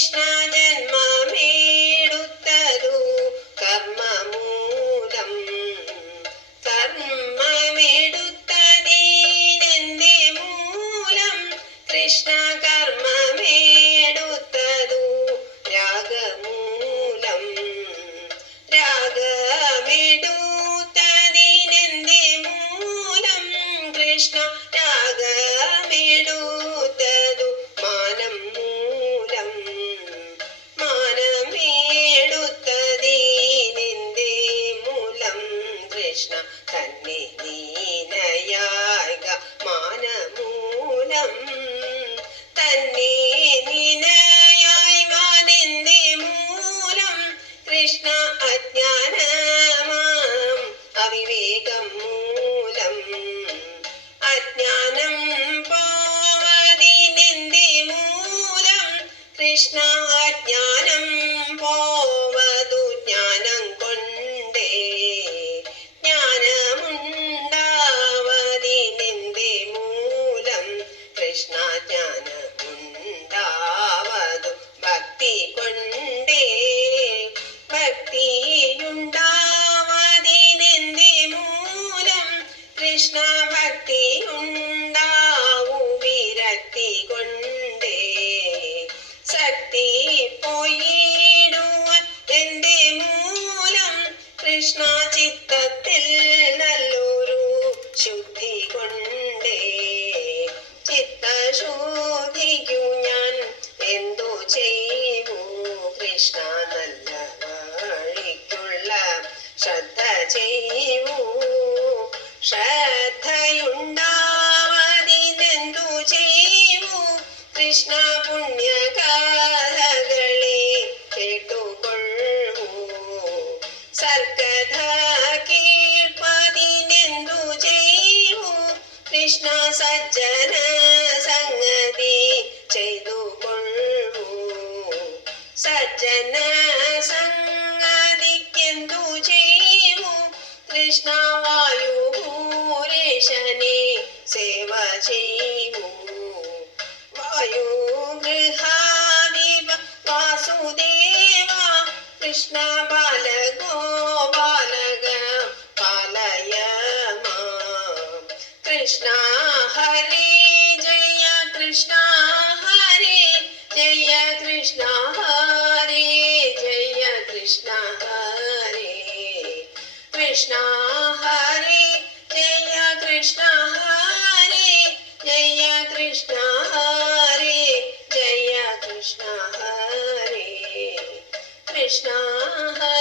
കൃഷ്ണ ജന്മമേടുത്തതു കർമ്മമൂലം കർമ്മമെടുത്തതീനെന്റെ മൂലം കൃഷ്ണ കർമ്മമെടുത്തതു രാഗമൂലം രാഗമെടുത്തതിനെന്റെ മൂലം കൃഷ്ണ രാഗമെടുത്തതു മാനം മൂലം മാനമെടുത്തതിനെന്റെ മൂലം കൃഷ്ണ തന്നെ നീനയാക മാനമൂലം തന്നെ നീനയായവാനെന്റെ മൂലം കൃഷ്ണ അജ്ഞാനമാം അവിവേകം മൂലം അജ്ഞാനം പോവതിനെന്റെ മൂലം കൃഷ്ണ അജ്ഞാനം പോവതു ജ്ഞാനം കൊണ്ടേ ജ്ഞാനമുണ്ടാവതിനെന്റെ മൂലം കൃഷ്ണ ജ്ഞാനമുണ്ടാവതു ഭക്തി കൊണ്ടേ ഭക്തിയുണ്ടാവതിനെന്റെ മൂലം കൃഷ്ണ ഭക്തിയുണ്ടാവു വിരക്തി കൊണ്ടേ ശക്തി പോയിടുവാൻ എന്റെ മൂലം കൃഷ്ണ ചിത്തത്തിൽ നല്ലൊരു ശുദ്ധി കൊണ്ടേ ചിത്തശുദ്ധിക്കു ഞാൻ എന്തു ചെയ്യൂ കൃഷ്ണ നല്ല വഴിക്കുള്ള ശ്രദ്ധ ചെയ്യൂ ശ്രദ്ധയുണ്ടാവതിനെന്തു ചെയ്യൂ കൃഷ്ണ പുണ്യകഥകളെ കേട്ടുകൊള്ളൂ സർക്കഥ കീഴ്പ്പതിനെന്തു ചെയ്യൂ കൃഷ്ണ സജ്ജന സംഗതി ചെയ്തുകൊള്ളൂ സജ്ജന സംഗതിക്കെന്തു ചെയ്യൂ കൃഷ്ണ വായുഭൂരേശനെ സേവ ചെയ്യൂ വായുഗൃഹാധിപ വാസുദേവ കൃഷ്ണ ബാലഗോപാലക പാലയ മാം കൃഷ്ണ ഹരേ ജയ കൃഷ്ണ ഹരേ ജയ കൃഷ്ണ ഹരേ ജയ കൃഷ്ണ ഹരേ കൃഷ്ണ ഹരേ ജയ കൃഷ്ണ ഹരേ ജയ കൃഷ്ണ ഹരേ ജയ കൃഷ്ണ ഹരേ കൃഷ്ണ ഹരേ